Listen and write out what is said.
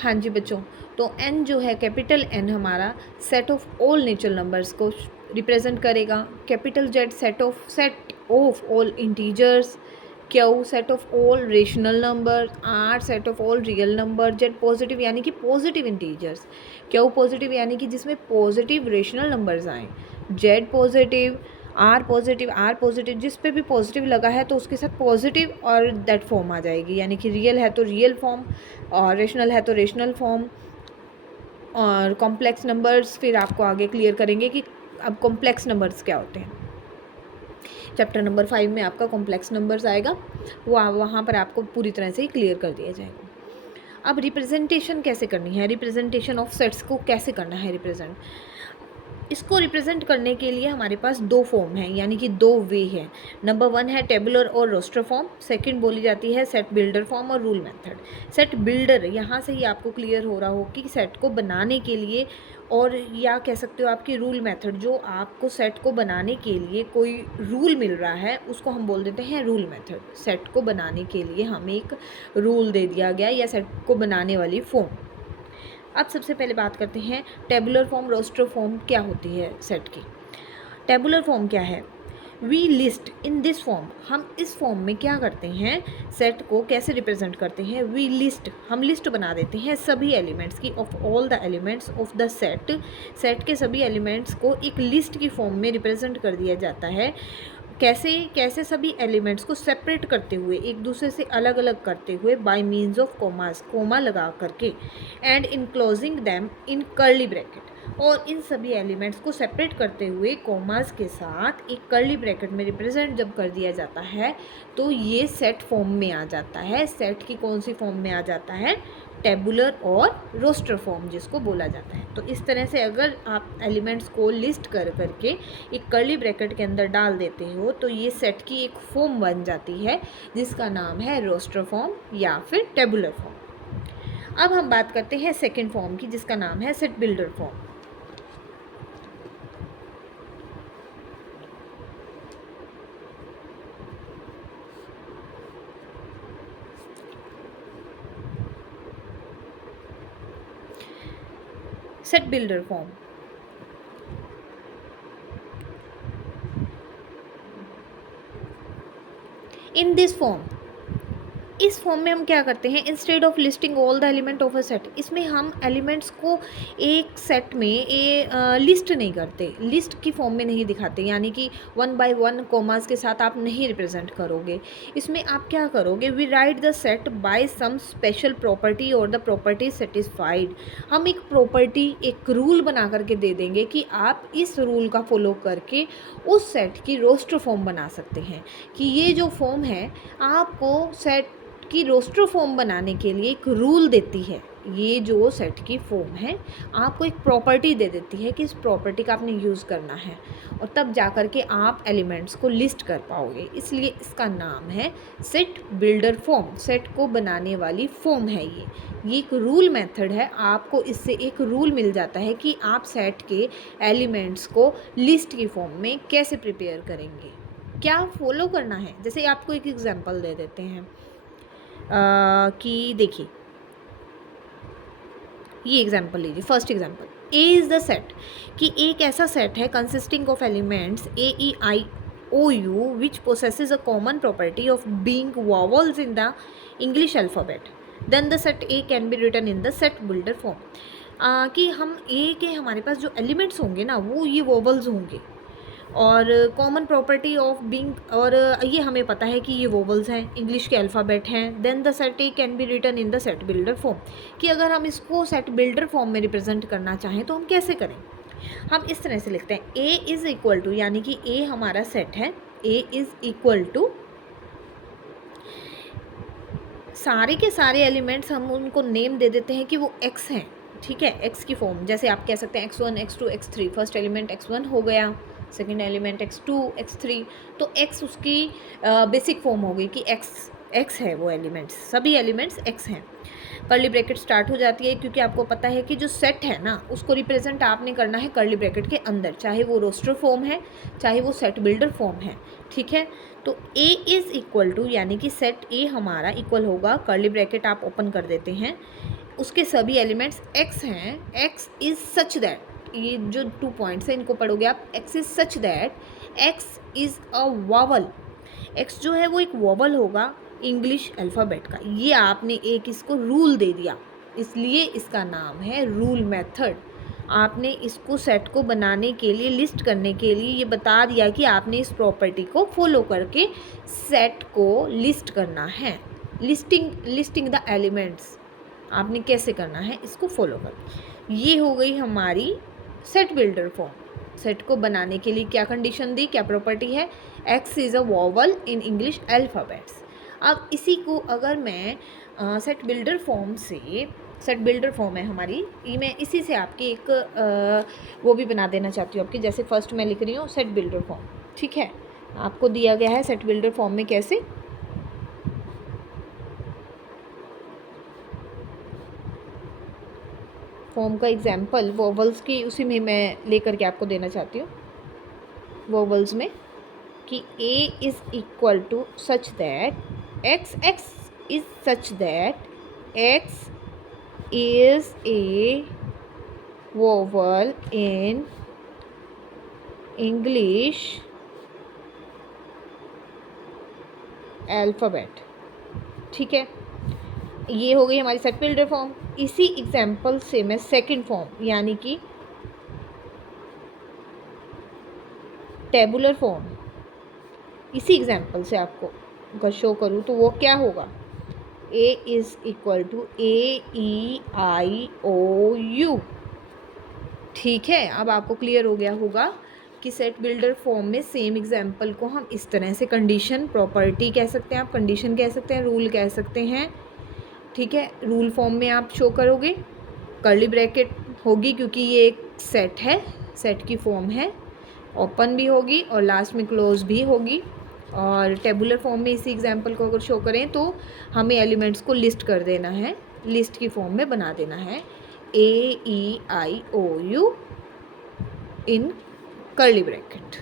हाँ जी बच्चों, तो n जो है कैपिटल N हमारा set of all natural numbers को रिप्रेजेंट करेगा। Capital Z set of all integers, Q set of all rational number, R set of all real number, Z positive यानी कि पॉजिटिव इंटीजर्स, Q पॉजिटिव यानी कि जिसमें positive rational numbers आएँ, Z positive, are positive जिस पे भी positive लगा है तो उसके साथ पॉजिटिव और दैट फॉर्म आ जाएगी, यानी कि रियल है तो रियल फॉर्म और रेशनल है तो रेशनल फॉर्म। और कॉम्प्लेक्स नंबर्स फिर आपको आगे क्लियर करेंगे कि अब कॉम्प्लेक्स नंबर्स क्या होते हैं। चैप्टर नंबर 5 में आपका कॉम्प्लेक्स नंबर्स आएगा, वहाँ पर आपको पूरी तरह से ही क्लियर कर दिया जाएगा। अब रिप्रेजेंटेशन कैसे करनी है, रिप्रेजेंटेशन ऑफ सेट्स को कैसे करना है रिप्रेजेंट, इसको रिप्रेजेंट करने के लिए हमारे पास दो फॉर्म हैं, यानी कि दो वे हैं। नंबर 1 है टेबुलर और रोस्टर फॉर्म, सेकंड बोली जाती है सेट बिल्डर फॉर्म और रूल मेथड। सेट बिल्डर, यहाँ से ही आपको क्लियर हो रहा हो कि सेट को बनाने के लिए, और या कह सकते हो आपकी रूल मेथड, जो आपको सेट को बनाने के लिए कोई रूल मिल रहा है उसको हम बोल देते हैं रूल मेथड। सेट को बनाने के लिए हमें एक रूल दे दिया गया या सेट को बनाने वाली फॉर्म। अब सबसे पहले बात करते हैं टेबुलर फॉर्म रोस्टर फॉर्म क्या होती है सेट की। टेबुलर फॉर्म क्या है, we list in this form, हम इस फॉर्म में क्या करते हैं, सेट को कैसे रिप्रेजेंट करते हैं, वी लिस्ट, हम लिस्ट बना देते हैं सभी एलिमेंट्स की, of all the elements of the set. Set के सभी एलिमेंट्स को एक लिस्ट की फॉर्म में रिप्रेजेंट कर दिया जाता है। कैसे कैसे सभी एलिमेंट्स को सेपरेट करते हुए, एक दूसरे से अलग अलग करते हुए, by means of commas, comma लगा करके, and enclosing them in curly bracket, और इन सभी एलिमेंट्स को सेपरेट करते हुए कोमास के साथ एक कर्ली ब्रैकेट में रिप्रेजेंट जब कर दिया जाता है तो ये सेट फॉर्म में आ जाता है। सेट की कौन सी फॉर्म में आ जाता है, टेबुलर और रोस्टर फॉर्म जिसको बोला जाता है। तो इस तरह से अगर आप एलिमेंट्स को लिस्ट कर करके एक कर्ली ब्रैकेट के अंदर डाल देते हो तो ये सेट की एक फॉर्म बन जाती है जिसका नाम है रोस्टर फॉर्म या फिर टेबुलर फॉर्म। अब हम बात करते हैं सेकेंड फॉर्म की जिसका नाम है set builder form. Set builder form, in this form, इस फॉर्म में हम क्या करते हैं, instead of listing all the element of a set, इसमें हम एलिमेंट्स को एक सेट में लिस्ट नहीं करते, लिस्ट की फॉर्म में नहीं दिखाते, यानी कि 1 by 1 कोमास के साथ आप नहीं रिप्रेजेंट करोगे। इसमें आप क्या करोगे, we write the set by some special property और द प्रॉपर्टी सेटिस्फाइड, हम एक प्रॉपर्टी, एक रूल बना करके दे देंगे कि आप इस रूल का फॉलो करके उस सेट की रोस्टर फॉर्म बना सकते हैं, कि ये जो फॉर्म है आपको सेट की रोस्टर फॉर्म बनाने के लिए एक रूल देती है। ये जो सेट की फॉर्म है आपको एक प्रॉपर्टी दे देती है कि इस प्रॉपर्टी का आपने यूज़ करना है, और तब जा कर के आप एलिमेंट्स को लिस्ट कर पाओगे, इसलिए इसका नाम है सेट बिल्डर फॉर्म। सेट को बनाने वाली फॉर्म है ये एक रूल मेथड है, आपको इससे एक रूल मिल जाता है कि आप सेट के एलिमेंट्स को लिस्ट की फॉर्म में कैसे प्रिपेयर करेंगे, क्या फॉलो करना है। जैसे आपको एक एग्जांपल दे देते हैं कि देखिए ये एग्जांपल लीजिए, first example, A is the set, कि एक ऐसा सेट है consisting of elements AEIOU which possesses a common property of being vowels in the English alphabet, then the set A can be written in the set builder form. कि हम ए के हमारे पास जो elements होंगे ना वो ये वॉवल्स होंगे, और कॉमन प्रॉपर्टी ऑफ बीइंग, और ये हमें पता है कि ये वोवल्स हैं, इंग्लिश के अल्फ़ाबेट हैं। Then the set A can be written in the set builder form, कि अगर हम इसको सेट बिल्डर फॉर्म में रिप्रेजेंट करना चाहें तो हम कैसे करें, हम इस तरह से लिखते हैं ए इज़ इक्वल टू, यानी कि ए हमारा सेट है, ए इज़ इक्वल टू सारे के सारे एलिमेंट्स हम उनको नेम दे देते हैं कि वो एक्स हैं, ठीक है, एक्स की फॉर्म, जैसे आप कह सकते हैं x1 x2 x3, first element x1 हो गया, सेकेंड एलिमेंट x2 x3, तो x उसकी बेसिक फॉर्म हो गई कि x है, वो एलिमेंट्स, सभी एलिमेंट्स x हैं। कर्ली ब्रैकेट स्टार्ट हो जाती है क्योंकि आपको पता है कि जो सेट है ना उसको रिप्रेजेंट आपने करना है कर्ली ब्रैकेट के अंदर, चाहे वो रोस्टर फॉर्म है चाहे वो सेट बिल्डर फॉर्म है, ठीक है। तो ए इज़ इक्वल टू, यानी कि सेट ए हमारा इक्वल होगा, कर्ली ब्रैकेट आप ओपन कर देते हैं, उसके सभी एलिमेंट्स एक्स हैं, एक्स इज सच दैट, ये जो 2 पॉइंट्स हैं इनको पढ़ोगे आप, x is such that x is a vowel, x जो है वो एक वॉवल होगा इंग्लिश अल्फ़ाबेट का। ये आपने एक इसको रूल दे दिया, इसलिए इसका नाम है रूल मेथड। आपने इसको सेट को बनाने के लिए, लिस्ट करने के लिए ये बता दिया कि आपने इस प्रॉपर्टी को फॉलो करके सेट को लिस्ट करना है। लिस्टिंग द एलिमेंट्स आपने कैसे करना है, इसको फॉलो कर। ये हो गई हमारी सेट बिल्डर फॉर्म। सेट को बनाने के लिए क्या कंडीशन दी, क्या प्रॉपर्टी है, x is a vowel in English alphabets. अब इसी को अगर मैं सेट बिल्डर फॉर्म से, सेट बिल्डर फॉर्म है हमारी, ये मैं इसी से आपकी एक वो भी बना देना चाहती हूँ आपकी, जैसे फर्स्ट मैं लिख रही हूँ सेट बिल्डर फॉर्म, ठीक है। आपको दिया गया है सेट बिल्डर फॉर्म में कैसे, फॉर्म का एग्जाम्पल वोवल्स की उसी में मैं लेकर के आपको देना चाहती हूँ, वोवल्स में, कि a is equal to such that x, x is such that x is a vowel in English alphabet, ठीक है। ये हो गई हमारी सेट बिल्डर फॉर्म। इसी एग्जाम्पल से मैं सेकंड फॉर्म यानी कि टेबुलर फॉर्म, इसी एग्जाम्पल से आपको अगर शो करूँ तो वो क्या होगा, a is equal to AEIOU, ठीक है। अब आपको क्लियर हो गया होगा कि सेट बिल्डर फॉर्म में सेम एग्जाम्पल को हम इस तरह से कंडीशन, प्रॉपर्टी कह सकते हैं आप, कंडीशन कह सकते हैं, रूल कह सकते हैं, ठीक है। रूल फॉर्म में आप शो करोगे, कर्ली ब्रैकेट होगी क्योंकि ये एक सेट है, सेट की फॉर्म है, ओपन भी होगी और लास्ट में क्लोज भी होगी। और टेबुलर फॉर्म में इसी एग्जाम्पल को अगर शो करें तो हमें एलिमेंट्स को लिस्ट कर देना है, लिस्ट की फॉर्म में बना देना है, AEIOU इन कर्ली ब्रैकेट।